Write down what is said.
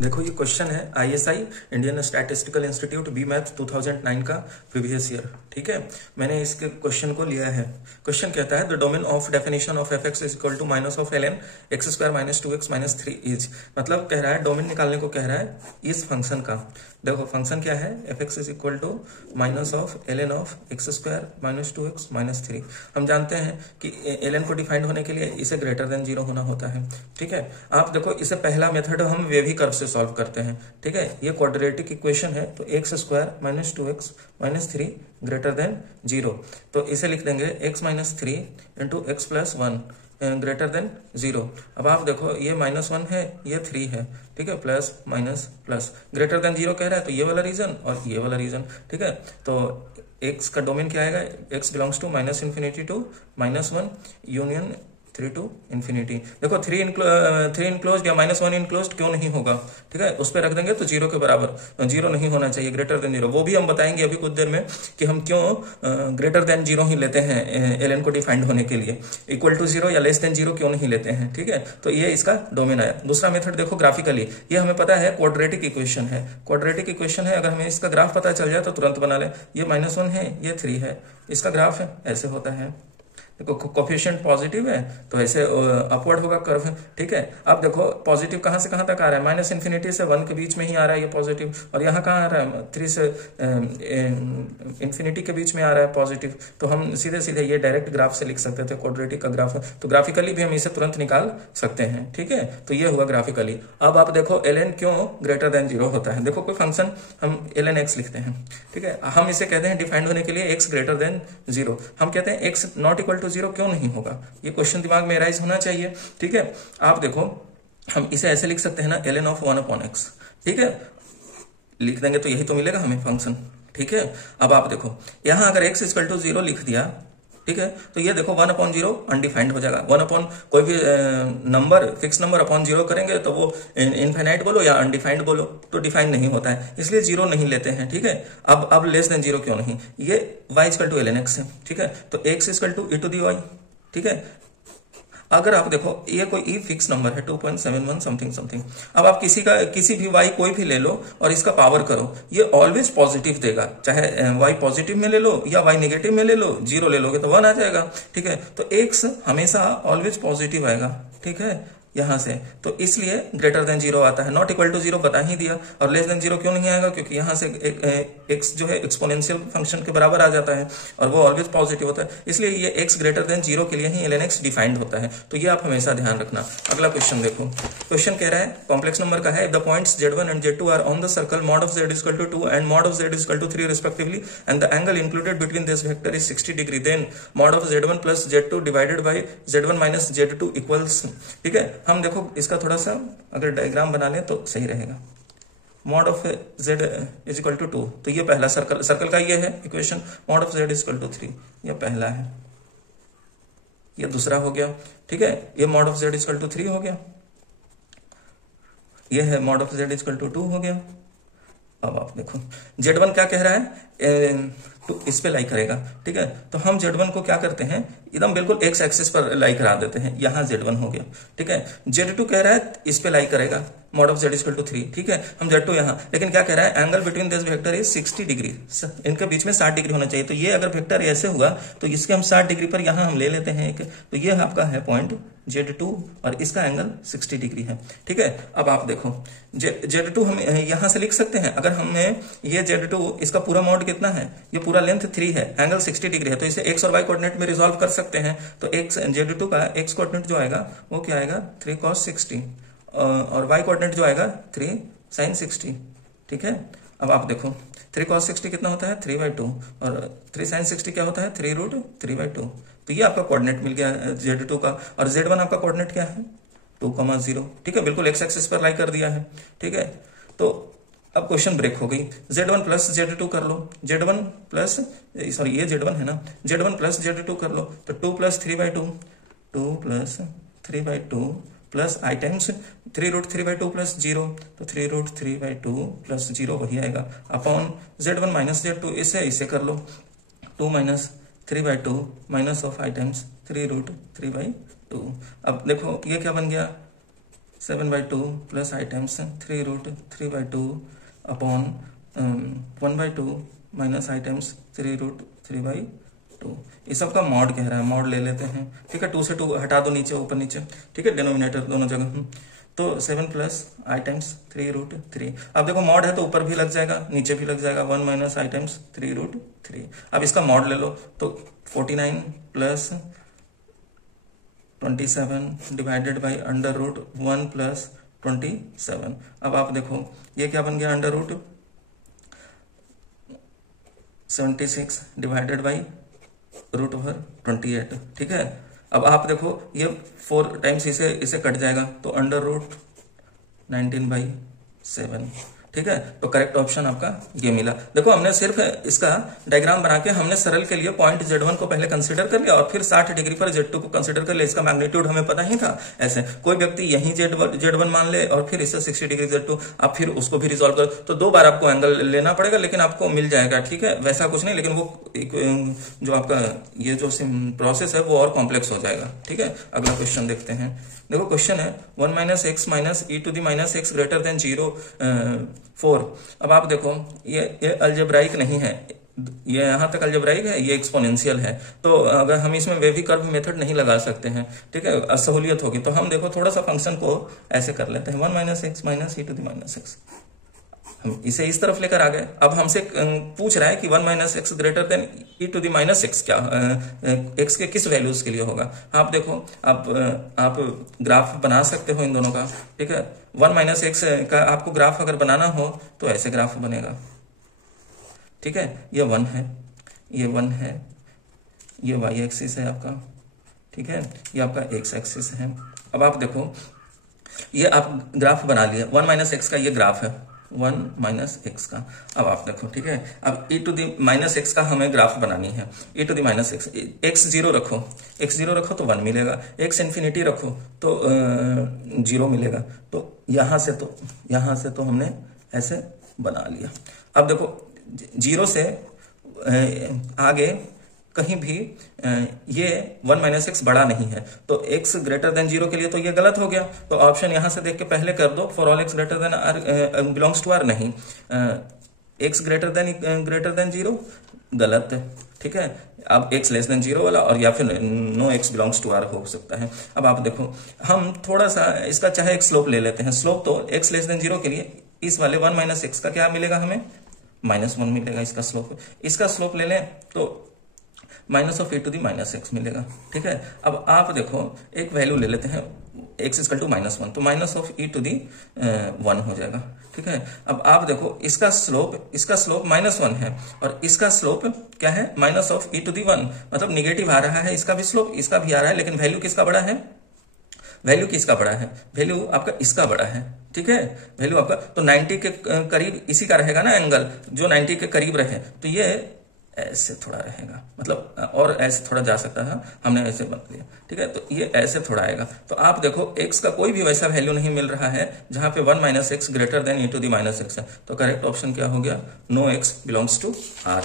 देखो ये क्वेश्चन है ISI Indian statistical institute B math 2009 का प्रीवियस ईयर। ठीक है, मैंने इसके क्वेश्चन को लिया है। क्वेश्चन कहता है the domain of definition of f x is equal to minus of l n x square minus 2x minus 3 is, मतलब कह रहा है डोमेन निकालने को कह रहा है इस फंक्शन का। देखो फंक्शन क्या है, f x is equal to minus of l n of x square minus 2x minus 3। हम जानते हैं कि एल एन को डिफाइंड होने के लिए इसे ग्रेटर देन 0 होना होता है। ठीक है, आप देखो इसे पहला मेथड हम वेवी कर्व से सॉल्व करते हैं। ठीक है, ये क्वाड्रेटिक इक्वेशन है, तो x square minus 2x minus 3 greater than 0, तो इसे लिख देंगे x minus 3 into x plus 1 greater than 0। अब आप देखो ये -1 है, ये 3 है। ठीक है, plus minus plus greater than 0 कह रहा है, तो ये वाला रीजन और ये वाला रीजन। ठीक है, तो x का डोमेन क्या आएगा, x belongs to minus infinity to -1 union 3 to infinity. देखो 3 इनक्लोज्ड या -1 इनक्लोज्ड क्यों नहीं होगा। ठीक है, उस पर रख देंगे तो 0 के बराबर, 0 नहीं होना चाहिए, ग्रेटर देन 0। वो भी हम बताएंगे अभी कुछ देर में कि हम क्यों ग्रेटर देन 0 ही लेते हैं एल एन को डिफाइंड होने के लिए, इक्वल टू 0 या लेस देन 0 क्यों नहीं लेते हैं। ठीक है, तो ये इसका डोमेन आया। दूसरा मेथड देखो ग्राफिकली, ये हमें पता है क्वाड्रेटिक इक्वेशन है। क्वाड्रेटिक इक्वेशन है, अगर हमें इसका ग्राफ पता चल जाए तो तुरंत बना ले। ये -1 है, ये 3 है, इसका ग्राफ है ऐसे होता है। देखो कोफिशिएंट पॉजिटिव है तो ऐसे अपवर्ड होगा कर्व। ठीक है, अब देखो पॉजिटिव कहां से कहां तक आ रहा है, माइनस इन्फिनिटी से 1 के बीच में ही आ रहा है ये पॉजिटिव, और यहाँ कहाँ आ रहा है 3 से इन्फिनिटी के बीच में आ रहा है पॉजिटिव। तो हम सीधे सीधे ये डायरेक्ट ग्राफ से लिख सकते थे, क्वाड्रेटिक का ग्राफ, तो ग्राफिकली भी हम इसे तुरंत निकाल सकते हैं। ठीक है, तो ये हुआ ग्राफिकली। अब आप देखो एल एन क्यों ग्रेटर देन 0 होता है। देखो कोई फंक्शन हम एल एन एक्स लिखते हैं। ठीक है, हम इसे कहते हैं डिफाइंड होने के लिए एक्स ग्रेटर देन 0। हम कहते हैं एक्स नॉट इक्वल टू 0 क्यों नहीं होगा, ये क्वेश्चन दिमाग में राइज होना चाहिए। ठीक है, आप देखो हम इसे ऐसे लिख सकते हैं ना, ln ऑफ 1/x। ठीक है, लिख देंगे तो यही तो मिलेगा हमें फंक्शन। ठीक है, अब आप देखो यहां अगर x इक्वल टू 0 लिख दिया, ठीक है, तो ये देखो 1/0 अनडिफाइंड हो जाएगा। 1 अपॉन कोई भी नंबर, फिक्स नंबर अपॉन 0 करेंगे तो वो इनफाइनाइट बोलो या अनडिफाइंड बोलो, तो डिफाइंड नहीं होता है, इसलिए 0 नहीं लेते हैं। ठीक है, अब लेस देन 0 क्यों नहीं, ये y equal to ln x है। ठीक है, तो x equal to e to the y। ठीक है, अगर आप देखो ये कोई ई फिक्स नंबर है 2.71 समथिंग समथिंग, अब आप किसी भी y कोई भी ले लो और इसका पावर करो, ये ऑलवेज पॉजिटिव देगा, चाहे y पॉजिटिव में ले लो या y नेगेटिव में ले लो, 0 ले लोगे तो 1 आ जाएगा। ठीक है, तो x हमेशा ऑलवेज पॉजिटिव आएगा। ठीक है, यहां से, तो इसलिए ग्रेटर देन 0 आता है। नॉट इक्वल टू 0 बता ही दिया, और लेस देन 0 क्यों नहीं आएगा, क्योंकि यहां से x जो है एक्सपोनेंशियल फंक्शन के बराबर आ जाता है और वो ऑलवेज पॉजिटिव होता है, इसलिए ये x ग्रेटर देन 0 के लिए ही ln x डिफाइंड होता है। तो ये आप हमेशा ध्यान रखना। अगला क्वेश्चन देखो, क्वेश्चन कह रहा है कॉम्प्लेक्स नंबर का है, the points z1 and z2 are on the circle mod of z equal to 2 and mod of z equal to 3 respectively, and the angle included between this vector is 60 degree, then mod of z1 plus z2 divided by z1 minus z2 equals. ठीक है, हम देखो इसका थोड़ा सा अगर diagram बना लें तो सही रहेगा। Mod of z is equal to 2, तो ये पहला सर्कल का ये है equation, mod of z equal to 3, ये पहला है, ये दूसरा हो गया। ठीक है, ये mod of z equal to 3 हो गया, ये है mod of z equal to 2 हो गया। अब आप देखो z1 क्या कह रहा है, तो इस पे लाई करेगा। ठीक है, तो हम z1 को क्या करते हैं, एकदम बिल्कुल x एक्सिस पर लाई करा देते हैं, यहां z1 हो गया। ठीक है, z2 कह रहा है इस पे लाई करेगा, mod of z equal to 3। ठीक है, हम z2 यहां, लेकिन क्या कह रहा है, angle between this vector is 60 degree, इनके बीच में 60 डिग्री होना चाहिए। तो ये अगर वेक्टर ऐसे हुआ तो इसके हम 60 डिग्री पर यहां हम ले लेते हैं एक, तो ये आपका है पॉइंट z2 और इसका एंगल 60 डिग्री है। ठीक है, अब आप देखो z2 हम यहां से लिख सकते हैं, अगर हमें ये z2 इसका पूरा मॉड कितना है, ये पूरा लेंथ 3 है, एंगल 60 डिग्री है, तो इसे x और y कोऑर्डिनेट में रिजॉल्व कर सकते हैं। तो x z2 का x कोऑर्डिनेट जो आएगा वो क्या आएगा, 3 cos 60, और y कोऑर्डिनेट जो आएगा 3 sin 60। ठीक है, अब आप देखो 3 cos 60 कितना होता है 3/2, और 3 sin 60 क्या होता है 3√3/2। तो ये आपका कोऑर्डिनेट मिल गया z2 का, और z1 आपका कोऑर्डिनेट क्या है 2,0। ठीक है, बिल्कुल x एक्सिस पर लाई कर दिया है। ठीक है, तो अब क्वेश्चन ब्रेक हो गई, z1 प्लस z2 कर लो, z1 प्लस सॉरी ये z1 है ना, z1 प्लस z2 कर लो, तो 2 प्लस 3/2, 2 प्लस 3/2 प्लस आई टाइम्स 3√3/2 प्लस 0, तो 3√3/2 प्लस 0 वही आएगा, अपॉन z1 माइनस z2, इसे कर लो, 2 minus 3/2 minus of I times 3√3/2। अब देखो ये क्या बन गया, 7/2 प्लस आई टाइम्स 3√3/2 अपॉन 1/2 माइनस आई टाइम्स 3√3/2। ये सब का मॉड कह रहा है, मॉड ले लेते हैं। ठीक है, 2 से 2 हटा दो नीचे, ऊपर नीचे। ठीक है, डिनोमिनेटर दोनों जगह। तो 7 प्लस आई टाइम्स 3√3। अब देखो मॉड है तो ऊपर भी लग जाएगा, नीचे भी लग जाएगा, 1 माइनस आई टाइम्स 3√3। अब इसका मॉड ले लो तो 49 प्लस 27 डिवाइडेड बाई √1 प्लस 27। अब आप देखो ये क्या बन गया, √76 डिवाइडेड बाई √28। ठीक है, अब आप देखो ये 4 टाइम्स इसे कट जाएगा तो √19/7। ठीक है, तो करेक्ट ऑप्शन आपका ये मिला। देखो हमने सिर्फ इसका डायग्राम बना के हमने सरल के लिए पॉइंट Z1 को पहले कंसीडर कर लिया और फिर 60 डिग्री पर Z2 को कंसीडर कर लिया। इसका मैग्नीट्यूड हमें पता ही था। ऐसे कोई व्यक्ति यही Z1 मान ले और फिर इससे 60 डिग्री Z2, आप फिर उसको भी रिजॉल्व कर तो 2 बार आपको एंगल लेना पड़ेगा, लेकिन आपको मिल जाएगा। ठीक है, वैसा कुछ नहीं, लेकिन वो जो आपका ये जो प्रोसेस है वो और कॉम्प्लेक्स हो जाएगा। ठीक है, अगला क्वेश्चन देखते हैं। देखो क्वेश्चन है 1 minus x minus e to the minus x greater than 4। अब आप देखो ये अलजेब्राइक नहीं है, ये यहाँ तक अलजेब्राइक है, ये एक्सपोनेंशियल है। तो अगर हम इसमें वेवी कर्व मेथड नहीं लगा सकते हैं, ठीक है, असहूलियत होगी। तो हम देखो थोड़ा सा फंक्शन को ऐसे कर लेते हैं, 1 minus x minus e to the minus x. हम इसे इस तरफ लेकर आ गए। अब हमसे पूछ रहा है कि 1 minus x greater than e to the minus x, क्या एक्स के किस वैल्यूज के लिए होगा। आप देखो आप ग्राफ बना सकते हो इन दोनों का। ठीक है, 1 माइनस एक्स का आपको ग्राफ अगर बनाना हो तो ऐसे ग्राफ बनेगा। ठीक है, ये 1 है, ये 1 है, ये वाई एक्सिस है आपका। ठीक है, ये आपका एक्स एक्सिस है। अब आप देखो ये आप ग्राफ बना लिए, 1 माइनस एक्स का ये ग्राफ है, 1 माइनस एक्स का। अब आप देखो, ठीक है, अब e to the minus x का हमें ग्राफ बनानी है। e to the minus x, x 0 रखो, x 0 रखो तो 1 मिलेगा, x इन्फिनिटी रखो तो 0 मिलेगा। तो यहां से तो हमने ऐसे बना लिया। अब देखो 0 से आगे कहीं भी ये 1 माइनस एक्स बड़ा नहीं है, तो x ग्रेटर देन 0 के लिए तो ये गलत हो गया। तो ऑप्शन यहां से देख के पहले कर दो, for all x greater than r belongs to r, नहीं, x ग्रेटर देन 0 गलत है। ठीक है, अब x लेस देन 0 वाला, और या फिर no x belongs to r हो सकता है। अब आप देखो हम थोड़ा सा इसका चाहे एक स्लोप ले लेते हैं। स्लोप तो x लेस देन 0 के लिए इस वाले 1 माइनस एक्स का क्या मिलेगा, हमें -1 मिलेगा इसका स्लोप। इसका स्लोप ले लें तो minus of e to the minus x मिलेगा। ठीक है, अब आप देखो एक वैल्यू ले लेते हैं, x इक्वल टू -1, तो minus of e to the 1 हो जाएगा। ठीक है, अब आप देखो इसका स्लोप -1 है और इसका स्लोप क्या है, minus of e to the 1, मतलब निगेटिव आ रहा है। इसका भी स्लोप इसका भी आ रहा है, लेकिन वैल्यू किसका बड़ा है, वैल्यू आपका इसका बड़ा है। ठीक है, वैल्यू आपका तो 90 के करीब इसी का रहेगा ना एंगल, जो 90 के करीब रहे, तो ये ऐसे थोड़ा रहेगा, मतलब और ऐसे थोड़ा जा सकता था, हमने ऐसे बना लिया। ठीक है, तो ये ऐसे थोड़ा आएगा। तो आप देखो x का कोई भी वैसा वैल्यू नहीं मिल रहा है जहां पे 1 minus x greater than e to the minus x है। तो करेक्ट ऑप्शन क्या हो गया, no x belongs to r।